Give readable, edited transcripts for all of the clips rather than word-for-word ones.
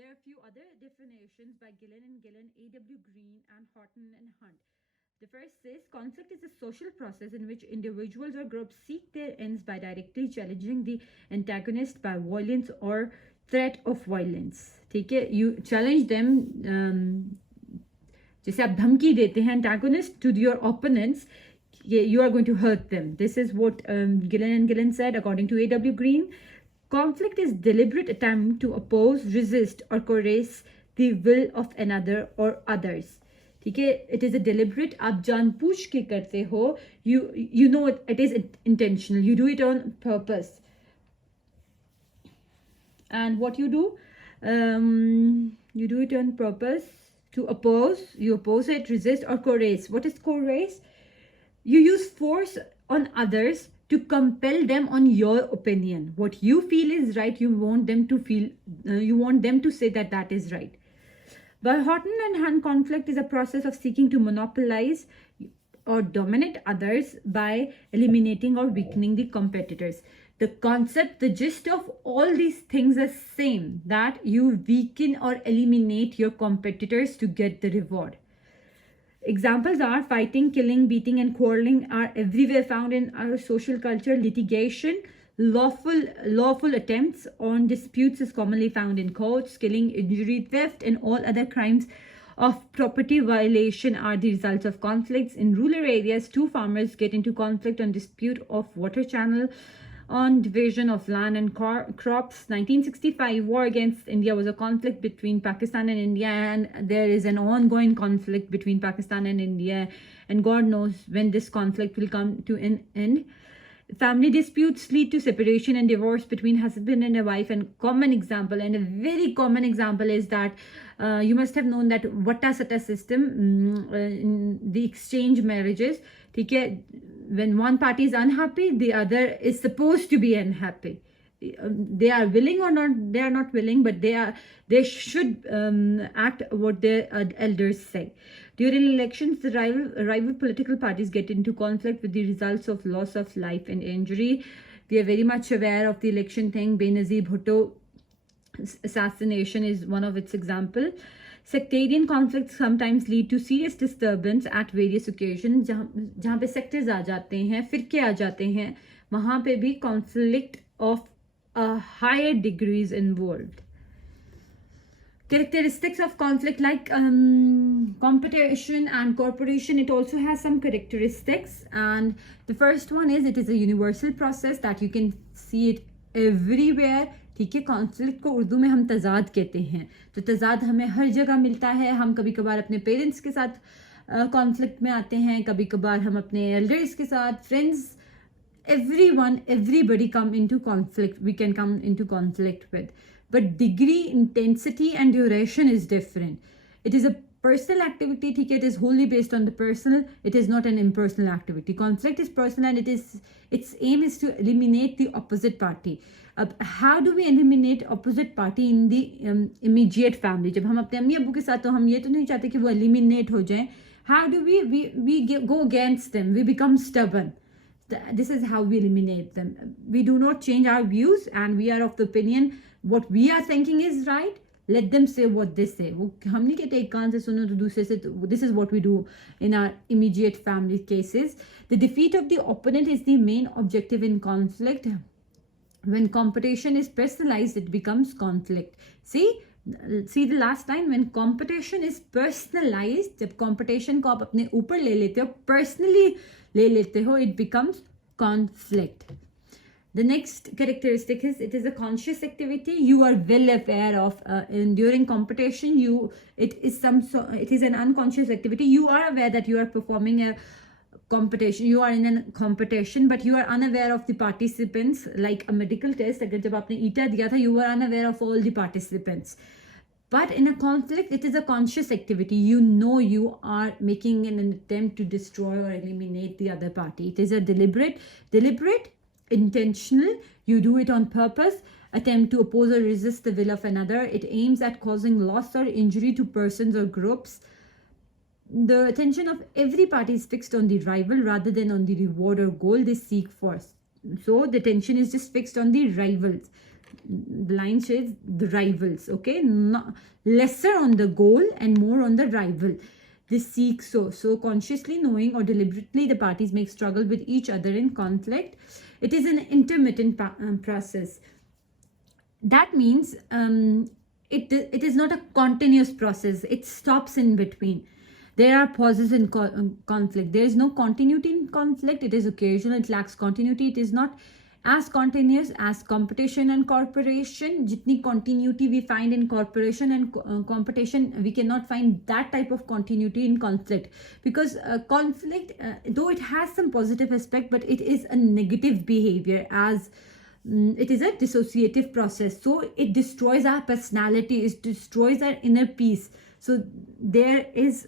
There are a few other definitions by Gillen and Gillen, A.W. Green, and Horton and Hunt. The first says conflict is a social process in which individuals or groups seek their ends by directly challenging the antagonist by violence or threat of violence. ठीक है, you challenge them, जैसे आप धमकी देते हैं antagonist to your opponents, you are going to hurt them. This is what Gillen and Gillen said. According to A.W. Green, conflict is deliberate attempt to oppose, resist, or coerce the will of another or others. ठीक है, it is a deliberate, आप जानबूझ के करते हो, you know it is intentional, you do it on purpose. And what you do, you do it on purpose to oppose, you oppose it, resist, or coerce. What is coerce? You use force on others to compel them on your opinion. What you feel is right, you want them to feel, you want them to say that that is right. But Horton and Hunt conflict is a process of seeking to monopolize or dominate others by eliminating or weakening the competitors. The concept, the gist of all these things is same, that you weaken or eliminate your competitors to get the reward. Examples are fighting, killing, beating, and quarreling are everywhere found in our social culture. Litigation, lawful attempts on disputes is commonly found in courts. Killing, injury, theft, and all other crimes of property violation are the results of conflicts. In rural areas, two farmers get into conflict on dispute of water channel, on division of land and crops. 1965 war against India was a conflict between Pakistan and India, and there is an ongoing conflict between Pakistan and India, and God knows when this conflict will come to an end. Family disputes lead to separation and divorce between husband and a wife, and common example, and a very common example is that you must have known that Vatta Satta system, in the exchange marriages, okay, when one party is unhappy, the other is supposed to be unhappy. They are willing or not, they are not willing, but they should act what their elders say. During elections, the rival political parties get into conflict with the results of loss of life and injury. We are very much aware of the election thing. Benazir Bhutto assassination is one of its example. Sectarian conflicts sometimes lead to serious disturbance at various occasions. जहाँ पे sectors आ जाते हैं, फिरके आ जाते हैं, वहाँ पे भी conflict of higher degrees involved. Characteristics of conflict, like competition and cooperation, it also has some characteristics, and the first one is it is a universal process that you can see it everywhere. ठीक है, conflict को उर्दू में हम तजाद कहते हैं, तो तजाद हमें हर जगह मिलता है. हम कभी कभार अपने पेरेंट्स के साथ कॉन्फ्लिक्ट में आते हैं, कभी कभार हम अपने एल्डर्स के साथ, friends, everybody come into conflict, we can come into conflict with, but degree, intensity, and duration is different. It is a personal activity, ठीक है, it is wholly based on the personal, it is not an impersonal activity. Conflict is personal, and its aim is to eliminate the opposite party. How do we eliminate opposite party in the immediate family? जब हम अपने अम्मी अब्बू के साथ, तो हम ये तो नहीं चाहते कि वो eliminate हो जाएं. How do we go against them? We become stubborn. This is how we eliminate them. We do not change our views, and we are of the opinion what we are thinking is right. Let them say what they say. वो हम नहीं कहते एक कान से सुनो तो दूसरे से. This is what we do in our immediate family cases. The defeat of the opponent is the main objective in conflict. When competition is personalized, it becomes conflict. See the last line. When competition is personalized, जब competition को आप अपने ऊपर ले लेते हो, personally ले लेते हो, it becomes conflict. The next characteristic is it is a conscious activity. You are well aware of during competition. It is an unconscious activity. You are aware that you are performing a competition. You are in a competition, but you are unaware of the participants. Like a medical test, अगर जब आपने ईटा दिया था, you were unaware of all the participants. But in a conflict, it is a conscious activity. You know you are making an attempt to destroy or eliminate the other party. It is a deliberate, intentional. You do it on purpose. Attempt to oppose or resist the will of another. It aims at causing loss or injury to persons or groups. The attention of every party is fixed on the rival rather than on the reward or goal they seek for. So the attention is just fixed on the rivals. the line says the rivals, okay, lesser on the goal and more on the rival. They seek so consciously knowing or deliberately the parties make struggle with each other in conflict. It is an intermittent process. That means it is not a continuous process. It stops in between. There are pauses in conflict. There is no continuity in conflict. It is occasional. It lacks continuity. It is not as continuous as competition and cooperation. Jitni continuity we find in cooperation and competition, we cannot find that type of continuity in conflict, because conflict, though it has some positive aspect, but it is a negative behavior, as it is a dissociative process. So it destroys our personality, it destroys our inner peace. So there is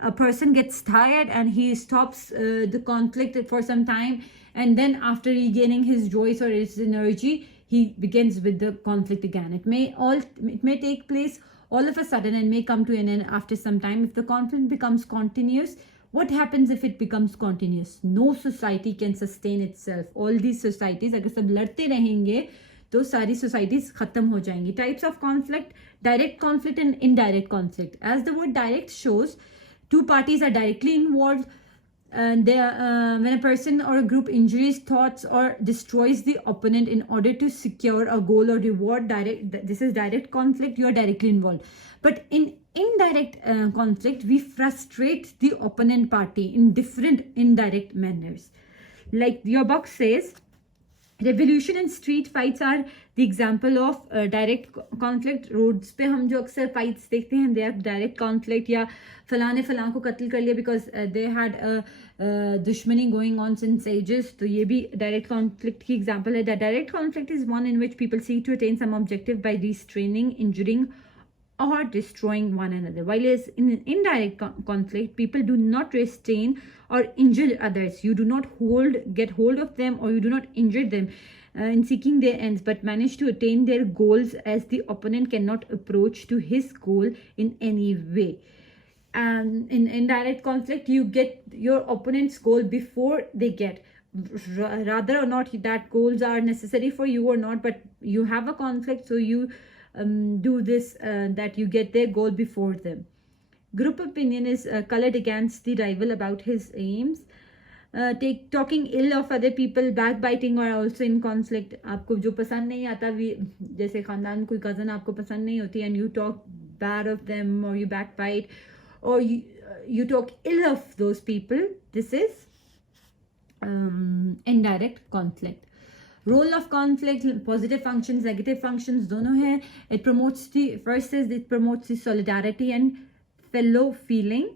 a person gets tired and he stops the conflict for some time, and then after regaining his joy or his energy, he begins with the conflict again. It may take place all of a sudden and may come to an end after some time. If the conflict becomes continuous, what happens if it becomes continuous? No society can sustain itself. All these societies, अगर सब लड़ते रहेंगे तो सारी societies खत्म हो जाएंगी. Types of conflict: direct conflict and indirect conflict. As the word direct shows, two parties are directly involved. And when a person or a group injures, thoughts, or destroys the opponent in order to secure a goal or reward, this is direct conflict. You are directly involved. But in indirect conflict, we frustrate the opponent party in different indirect manners. Like your box says, revolution and street fights are the example of direct conflict. Roads पे हम जो अक्सर fights देखते हैं, they are direct conflict. या फलाने फलां को कत्ल कर लिया because they had a दुश्मनी going on since ages. तो ये भी direct conflict की example है. The direct conflict is one in which people seek to attain some objective by restraining, injuring, or destroying one another. While in indirect conflict, people do not restrain or injure others. You do not get hold of them, or you do not injure them in seeking their ends, but manage to attain their goals, as the opponent cannot approach to his goal in any way. And in indirect conflict, you get your opponent's goal before they get, rather or not that goals are necessary for you or not, but you have a conflict, so you do this, that you get their goal before them. Group opinion is colored against the rival about his aims. Talking ill of other people, backbiting, are also in conflict. आपको जो पसंद नहीं आता, जैसे खानदान कोई cousin आपको पसंद नहीं होती, and you talk bad of them, or you backbite, or you talk ill of those people. This is indirect conflict. Role of conflict: positive functions, negative functions, दोनों हैं. It promotes the solidarity and fellow feeling.